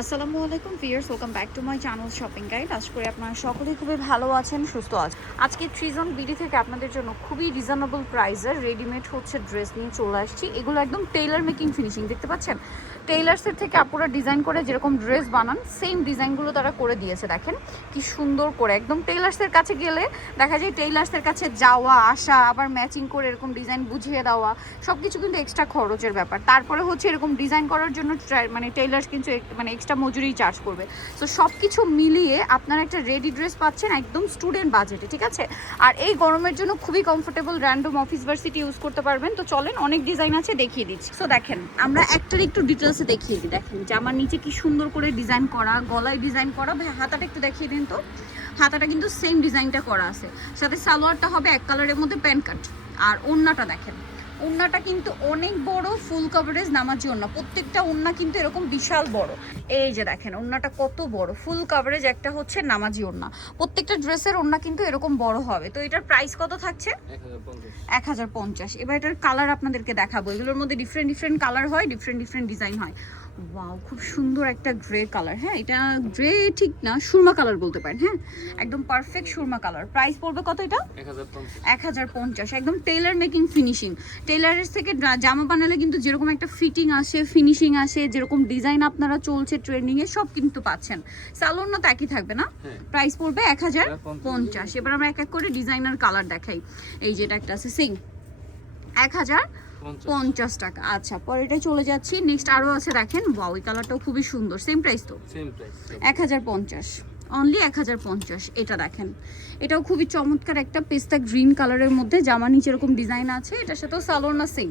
আসসালামু আলাইকুম viewers, welcome back to my channel shopping guide. আশা করি আপনারা সকলেই খুবই ভালো আছেন, সুস্থ আছেন। আজকে থ্রিজন বিডি থেকে আপনাদের জন্য খুবই রিজনেবল প্রাইসের রেডিমেড হচ্ছে ড্রেস নিয়ে চলে আসছি। এগুলো একদম টেইলার মেকিং ফিনিশিং, দেখতে পাচ্ছেন। টেইলার্সের থেকে আপুরা ডিজাইন করে যেরকম ড্রেস বানান সেম ডিজাইনগুলো তারা করে দিয়েছে। দেখেন কি সুন্দর করে, একদম টেইলার্সের কাছে গেলে দেখা যায় টেইলার্সের কাছে যাওয়া আসা, আবার ম্যাচিং করে এরকম ডিজাইন বুঝিয়ে দেওয়া, সব কিছু কিন্তু এক্সট্রা খরচের ব্যাপার। তারপরে হচ্ছে এরকম ডিজাইন করার জন্য মানে টেইলার্স কিন্তু মানে এক্সট্রা মজুরি চার্জ করবে। সো সব কিছু মিলিয়ে আপনারা একটা রেডি ড্রেস পাচ্ছেন একদম স্টুডেন্ট বাজেটে, ঠিক আছে। আর এই গরমের জন্য খুবই comfortable, random office varsity use করতে পারবেন। তো চলেন, অনেক ডিজাইন আছে, দেখিয়ে দিচ্ছি। সো দেখেন, আমরা একটার একটু ডিটেলসে দেখিয়ে দিই। দেখেন জামার নিচে কি সুন্দর করে ডিজাইন করা, গলায় ডিজাইন করা। ভাই হাতাটা একটু দেখিয়ে দিন তো। হাতাটা কিন্তু সেম ডিজাইনটা করা আছে, সাথে সালোয়ারটা হবে এক কালারের মধ্যে প্যান্ট কাট। আর ওড়নাটা দেখেন, ওড়নাটা কিন্তু অনেক বড়, ফুল কভারেজ নামাজি ওড়না। প্রত্যেকটা ওড়না কিন্তু এরকম বিশাল বড়। এই যে দেখেন ওড়নাটা কত বড়, ফুল কভারেজ একটা হচ্ছে নামাজি ওড়না। প্রত্যেকটা ড্রেসের ওড়না কিন্তু এরকম বড় হবে। তো এটার প্রাইস কত থাকছে? 1050। এবার এটার কালার আপনাদেরকে দেখাবো। এগুলোর মধ্যে ডিফারেন্ট ডিফারেন্ট কালার হয়, ডিফারেন্ট ডিফারেন্ট ডিজাইন হয়। ওয়াও, খুব সুন্দর একটা গ্রে কালার। হ্যাঁ, এটা গ্রে ঠিক না, সুরমা কালার বলতে পারেন। হ্যাঁ, একদম পারফেক্ট সুরমা কালার। প্রাইস পড়বে কত এটা? 1050। একদম টেইলার মেকিং ফিনিশিং। টেইলারের থেকে জামা বানালে কিন্তু যেরকম একটা ফিটিং আসে, ফিনিশিং আসে, যেরকম ডিজাইন আপনারা চলছে ট্রেন্ডিংয়ে, সব কিন্তু পাচ্ছেন। সালোয়ার না তো একই থাকবে না? প্রাইস পড়বে 1050। এবার আমরা এক এক করে ডিজাইনার কালার দেখাই। এই যেটা একটা আছে সিং, 1050 টাকা। আচ্ছা, পরেরটাই চলে যাচ্ছি। নেক্সট আরও আছে, দেখেন ওয়াও, এই কালারটাও খুবই সুন্দর। সেম প্রাইস তো? 1050, অনলি 1050। এটা দেখেন, এটাও খুবই চমৎকার একটা পেস্তা গ্রিন কালারের মধ্যে। জামার নিচে এরকম ডিজাইন আছে, এটার সাথেও সালোয়ার না সেম।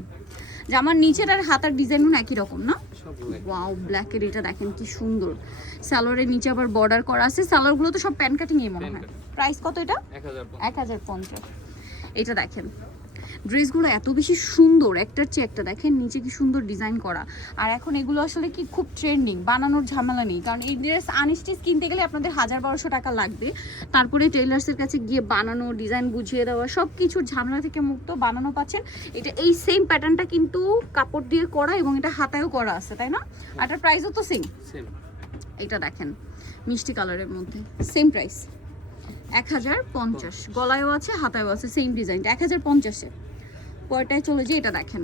জামার নিচের আর হাতার ডিজাইনও একই রকম না? ওয়াও, ব্ল্যাকের এটা দেখেন কি সুন্দর। সালোয়ারের নিচে আবার বর্ডার করা আছে। সালোয়ারগুলো তো সব প্যান্ট কাটিং মনে হয়। প্রাইস কত এটা? 1050। এটা দেখেন, ড্রেসগুলো এত বেশি সুন্দর, একটার চেয়ে একটা। দেখেন নিচে কি সুন্দর ডিজাইন করা। আর এখন এগুলো আসলে কি খুব ট্রেন্ডিং, বানানোর ঝামেলা নেই। কারণ এই ড্রেস আনস্টিচ কিনতে গেলে আপনাদের 1000-1200 টাকা লাগবে। তারপরে টেইলার্সের কাছে গিয়ে বানানো, ডিজাইন বুঝিয়ে দেওয়া, সব কিছুর ঝামেলা থেকে মুক্ত বানানো পাচ্ছেন। এটা এই সেম প্যাটার্নটা কিন্তু কাপড় দিয়ে করা এবং এটা হাতায়ও করা আছে, তাই না? আর এটার প্রাইসও তো সেম। এটা দেখেন মিষ্টি কালারের মধ্যে, সেম প্রাইস 1050। গলায়ও আছে, হাতায়ও আছে, সেম ডিজাইনটা 1050-এ। পরটায় চলে যায়। এটা দেখেন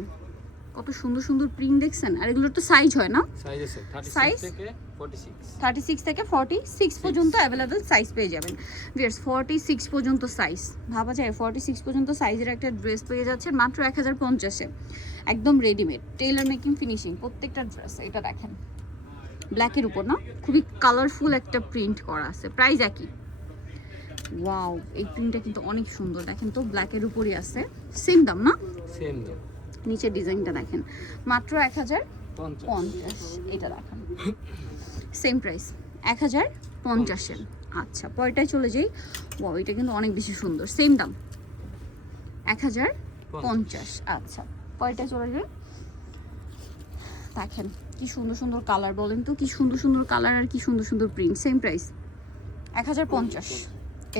কত সুন্দর সুন্দর প্রিন্ট, দেখছেন। আর এগুলোর তো সাইজ হয় না? সাইজ 36 থেকে 46 পর্যন্ত অ্যাভেলেবেল সাইজ পেয়ে যাবেন। ভিউয়ার্স 46 পর্যন্ত সাইজ, ভাবা যায় 46 পর্যন্ত সাইজের একটা ড্রেস পেয়ে যাচ্ছেন মাত্র 1050-এ। একদম রেডিমেড, টেইলার মেকিং ফিনিশিং প্রত্যেকটা ড্রেস। এটা দেখেন ব্ল্যাকের উপর না, খুবই কালারফুল একটা প্রিন্ট করা আছে। প্রাইস একই। ওয়াও, এই প্রিন্টটা কিন্তু অনেক সুন্দর। দেখেন তো, ব্ল্যাকের উপরই আছে, সেম দাম না? সেম দাম। নিচের ডিজাইনটা দেখেন, মাত্র 1050। এটা দেখেন সেম প্রাইস 1050-এর। আচ্ছা, পরেরটায় চলে যাই। ওয়াও, এটা কিন্তু অনেক বেশি সুন্দর, সেম দাম 1050। আচ্ছা, পরেরটায় চলে যাই। দেখেন কি সুন্দর সুন্দর কালার, বলেন তো কি সুন্দর সুন্দর কালার আর কি সুন্দর সুন্দর প্রিন্ট। Same price 1050।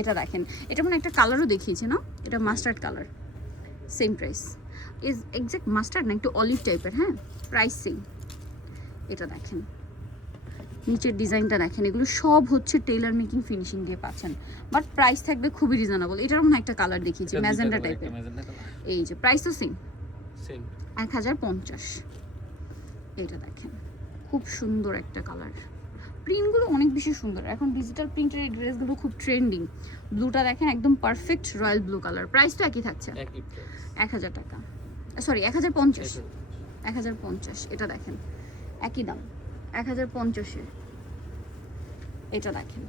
এটা দেখেন, এটা মানে একটা কালারও দেখিয়েছে না, এটা mustard colour. Same price, is exact mustard না, একটু অলিভ টাইপের। হ্যাঁ, প্রাইস সেম। এটা দেখেন নিচের ডিজাইনটা দেখেন, এগুলো সব হচ্ছে টেইলার মেকিং ফিনিশিং দিয়ে পাচ্ছেন, বাট প্রাইস থাকবে খুবই রিজনেবল। এটার মধ্যে একটা কালার দেখিয়েছি ম্যাজেন্ডা টাইপের। এই যে প্রাইস তো সেম 1050। এটা দেখেন খুব সুন্দর একটা কালার, প্রিন্টগুলো অনেক বেশি সুন্দর। এখন ডিজিটাল প্রিন্টের এই ড্রেসগুলো খুব ট্রেন্ডিং। ব্লুটা দেখেন একদম perfect royal blue colour. Price তো একই থাকছে, 1000 টাকা, সরি 1050। 1050। এটা দেখেন একই দাম 1050-এ। এটা দেখেন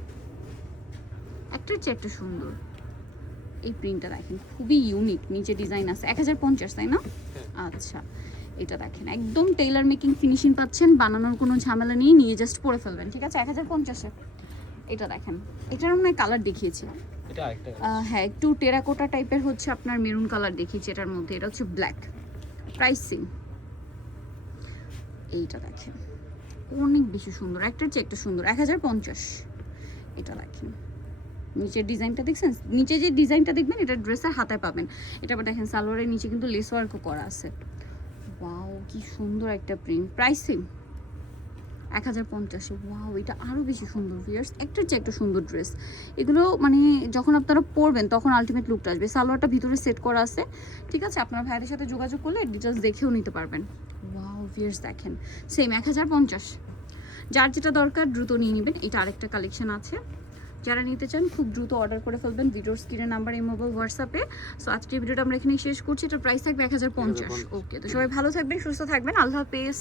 একটার চেয়ে একটা সুন্দর। এই প্রিন্টটা দেখেন খুবই ইউনিক, নিচে ডিজাইন আছে। 1050 তাই না? আচ্ছা, এটা দেখেন একদম টেইলার মেকিং ফিনিশিং পাচ্ছেন, বানানোর কোনো ঝামেলা নেই, নিয়ে জাস্ট পরে ফেলবেন, ঠিক আছে? 1050-এ। এটা দেখেন, এটার মনে হয় কালার দেখিয়েছি। হ্যাঁ, একটু টেরাকোটা টাইপের হচ্ছে আপনার মেরুন কালার দেখিয়েছি এটার মধ্যে। এটা হচ্ছে ব্ল্যাক। প্রাইসিং এইটা দেখেন অনেক বেশি সুন্দর, একটার চেয়ে একটা সুন্দর। 1050। এটা দেখেন নিচের ডিজাইনটা দেখছেন, নিচে যে ডিজাইনটা দেখবেন এটা ড্রেসের হাতায় পাবেন। এটা আবার দেখেন সালোয়ারের নিচে কিন্তু লেস ওয়ার্কও করা আছে। ওয়াও, কি সুন্দর একটা প্রিন্ট। প্রাইসিং 1050-এ। ওয়াও, এটা আরও বেশি সুন্দর ভিউয়ার্স, একটার চেয়ে একটা সুন্দর ড্রেস। এগুলো মানে যখন আপনারা পরবেন তখন আলটিমেট লুকটা আসবে। সালোয়ারটা ভিতরে সেট করা আছে, ঠিক আছে? আপনার ভাইদের সাথে যোগাযোগ করলে ডিটেলস দেখেও নিতে পারবেন। ওয়াও ভিউয়ার্স দেখেন, সেম 1050। যার যেটা দরকার দ্রুত নিয়ে নেবেন। এটা আরেকটা কালেকশন আছে, যারা নিতে চান খুব দ্রুত অর্ডার করে ফেলবেন। ভিডিওর স্ক্রিনের নাম্বার, এই মোবাইল, হোয়াটসঅ্যাপে। সো আজকের ভিডিওটা আমরা এখানেই শেষ করছি। এটার প্রাইস থাকবে 1050। ওকে, তো সবাই ভালো থাকবেন, সুস্থ থাকবেন, আল্লাহ হাফেজ।